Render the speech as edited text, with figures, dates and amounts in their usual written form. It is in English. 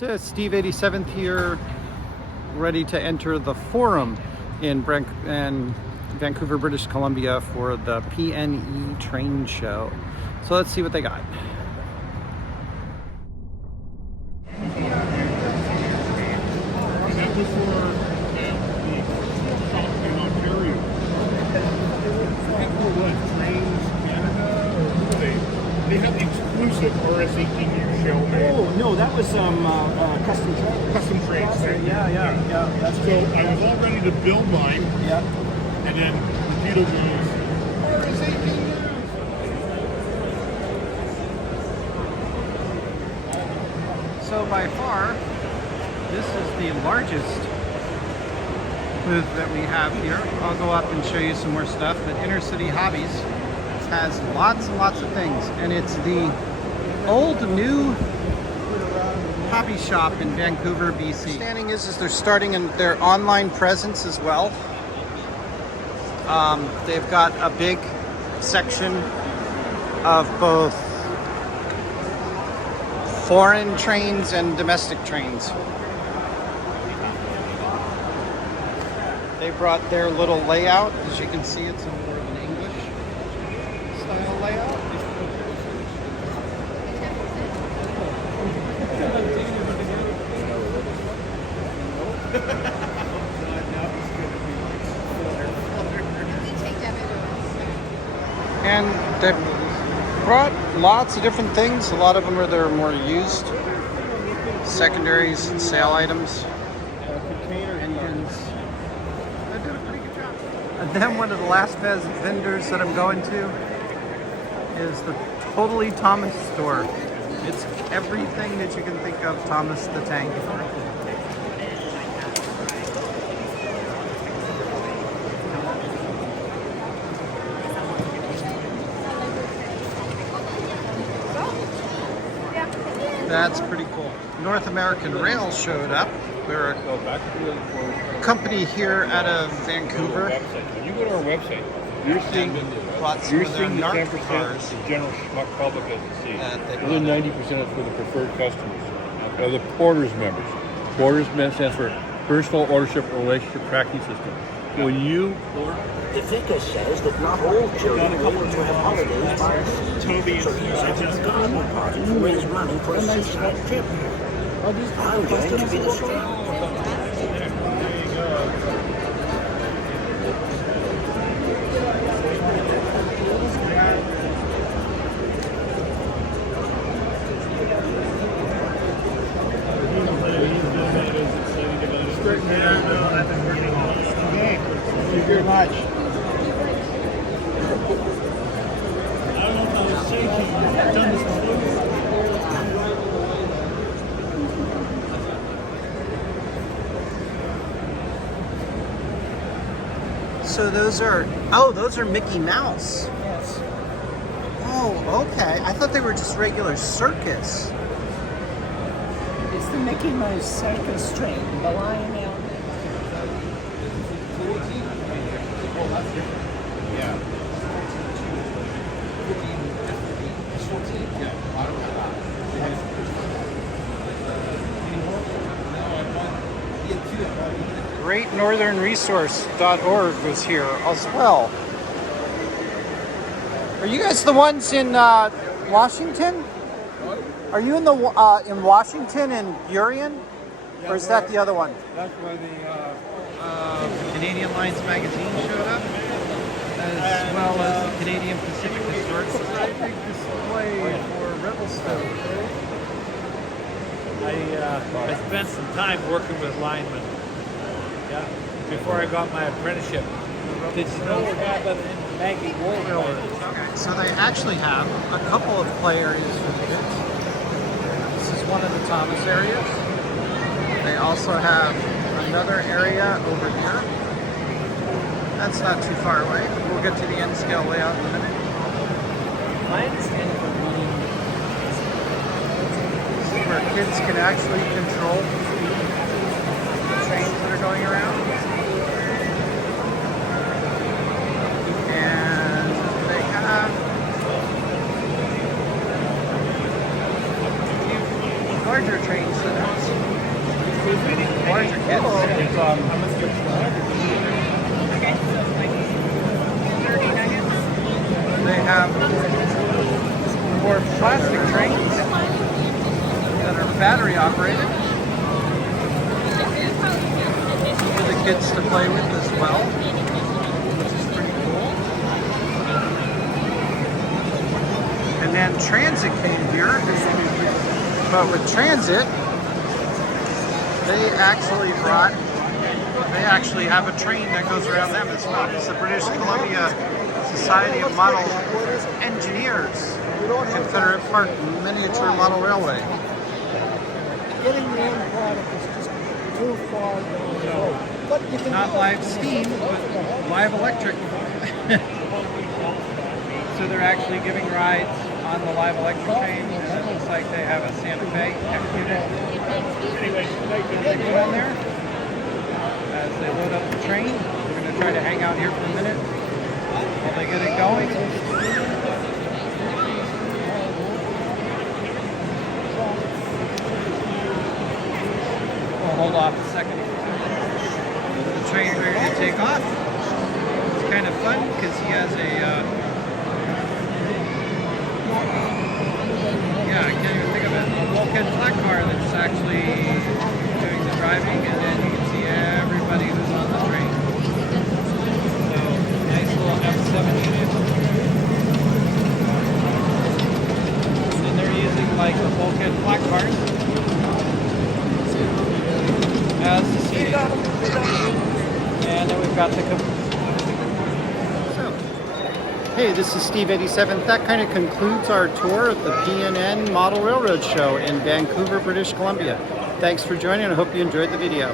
So Steve 87th here, ready to enter the Forum in Vancouver, British Columbia for the PNE Train Show. So let's see what they got. They have the exclusive RS-18 show. Oh, no, that was custom trains. Custom trains. Right? Yeah, that's so I was all ready to build mine. Yeah. And then the Beetle goes, RS-18 So by far, this is the largest booth that we have here. I'll go up and show you some more stuff, but Inner City Hobbies has lots and lots of things, and it's the old new hobby shop in Vancouver, BC. Understanding is they're starting in their online presence as well. They've got a big section of both foreign trains and domestic trains. They brought their little layout. As you can see, it's more of an English style layout. And they brought lots of different things. A lot of them are their more used secondaries and sale items. Engines. They did a pretty good job. And then one of the last vendors that I'm going to is the Totally Thomas store. It's everything that you can think of Thomas the Tank. That's pretty cool. North American Rail showed up. They're a company here out of Vancouver. When you go to our website, you're seeing the 10% cars. the general schmuck public doesn't see. The other 90% is for the preferred customers. The Porter's members. Porter's stands for Personal Ownership Relationship Tracking System. When you The vicar says that not all children are able to have holidays by Toby so he's having a garden party to raise money for a 6-night trip. I'm going to be the straw. Thank you very much. I don't know if I was saying to you, I've done this before. So those are Mickey Mouse. Yes. Oh, okay. I thought they were just regular circus. It's the Mickey Mouse circus train, the Lion L. GreatNorthernResource.org was here as well. Are you guys the ones in Washington? Are you in the in Washington and Burien, or is that the other one? That's where the Canadian Lines magazine showed up, as well as the Canadian Pacific Historic Society. big display for Revelstoke. I spent some time working with linemen. Yeah, before I got my apprenticeship. Did you know we have an in Maggie War Railroad? Okay, so they actually have a couple of play areas for the kids. This is one of the Thomas areas. They also have another area over here. That's not too far away. We'll get to the N scale layout in a minute. My understanding of reading This is where kids can actually control the trains that are going around. And they have larger trains than us. Larger kids. They have more plastic trains that are battery operated for the kids to play with as well, which is pretty cool. And then transit came here, but with transit, they actually have a train that goes around them as well. It's the British Columbia Society of Model Engineers Confederate Park Miniature Model Railway. Getting the end product is just too far down the road. But you can Not live steam, but live electric. So they're actually giving rides on the live electric train, and it looks like they have a Santa Fe unit they put on there. As they load up the train, we're going to try to hang out here for a minute while they get it going. We'll hold off a second. The train's ready to take off. It's kind of fun because he has a yeah, I can't even think of it. A bulkhead flat car that's actually doing the driving, and then you can see everybody who's on the train. So, nice little F7 unit. And they're using like the bulkhead flat cars as the seating. And then we've got the Hey, this is Steve 87. That kind of concludes our tour of the PNN Model Railroad Show in Vancouver, British Columbia. Thanks for joining. I hope you enjoyed the video.